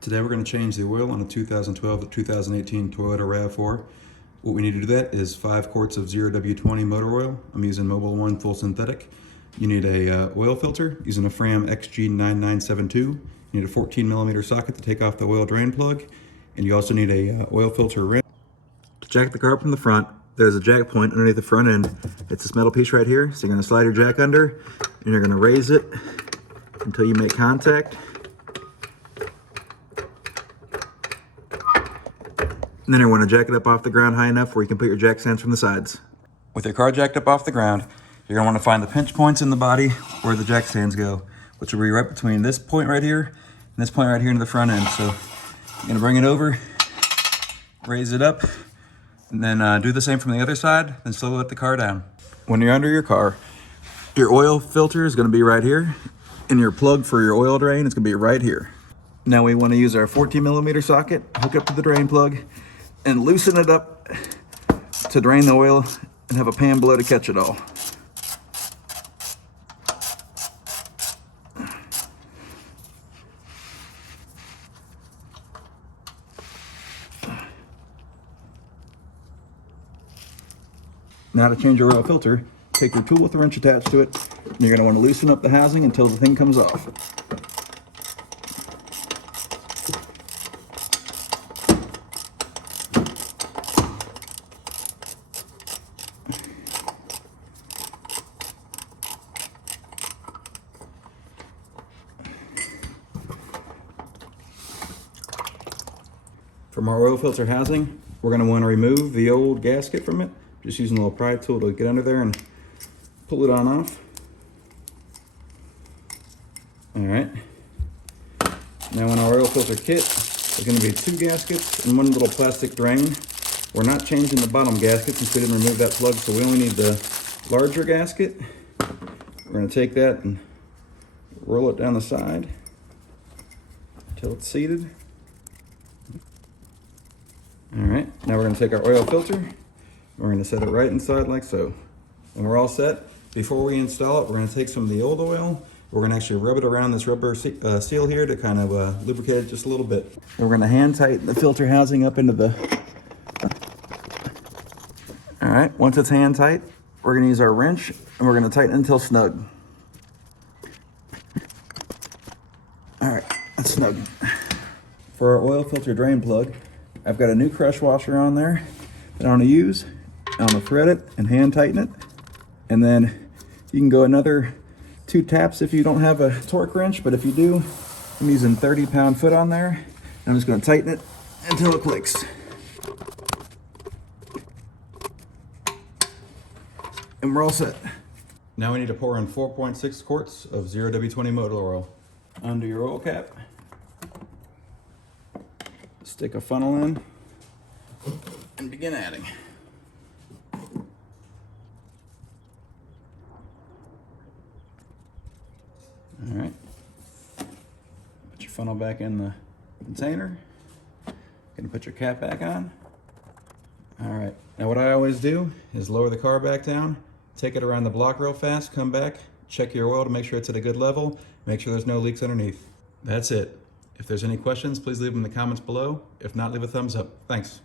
Today we're going to change the oil on a 2012 to 2018 Toyota RAV4. What we need to do that is 5 quarts of 0W20 motor oil. I'm using Mobil 1 full synthetic. You need a oil filter using a Fram XG9972. You need a 14mm socket to take off the oil drain plug, and you also need a oil filter rim. To jack the car up from the front, there's a jack point underneath the front end. It's this metal piece right here. So you're going to slide your jack under, and you're going to raise it until you make contact. And then you want to jack it up off the ground high enough where you can put your jack stands from the sides. With your car jacked up off the ground, you're going to want to find the pinch points in the body where the jack stands go, which will be right between this point right here and this point right here into the front end. So you're going to bring it over, raise it up, and then do the same from the other side, then slowly let the car down. When you're under your car, your oil filter is going to be right here, and your plug for your oil drain is going to be right here. Now we want to use our 14mm socket, hook up to the drain plug, and loosen it up to drain the oil and have a pan below to catch it all. Now to change your oil filter, take your tool with the wrench attached to it, and you're going to want to loosen up the housing until the thing comes off. From our oil filter housing, we're going to want to remove the old gasket from it, just using a little pry tool to get under there and pull it on off. Alright. Now in our oil filter kit, there's going to be 2 gaskets and 1 little plastic drain. We're not changing the bottom gasket since we didn't remove that plug, so we only need the larger gasket. We're going to take that and roll it down the side until it's seated. All right, now we're going to take our oil filter. We're going to set it right inside like so. When we're all set, before we install it, we're going to take some of the old oil. We're going to actually rub it around this rubber seal here to kind of lubricate it just a little bit. And we're going to hand tighten the filter housing up into the... All right, once it's hand tight, we're going to use our wrench and we're going to tighten it until snug. All right, that's snug. For our oil filter drain plug, I've got a new crush washer on there that I want to use. I'm going to thread it and hand tighten it. And then you can go another 2 taps if you don't have a torque wrench, but if you do, I'm using 30-pound foot on there. I'm just going to tighten it until it clicks. And we're all set. Now we need to pour in 4.6 quarts of 0W20 motor oil. Under your oil cap, stick a funnel in and begin adding. All right, put your funnel back in the container. Gonna put your cap back on. All right, now what I always do is lower the car back down, take it around the block real fast, come back, check your oil to make sure it's at a good level, make sure there's no leaks underneath. That's it. If there's any questions, please leave them in the comments below. If not, leave a thumbs up. Thanks.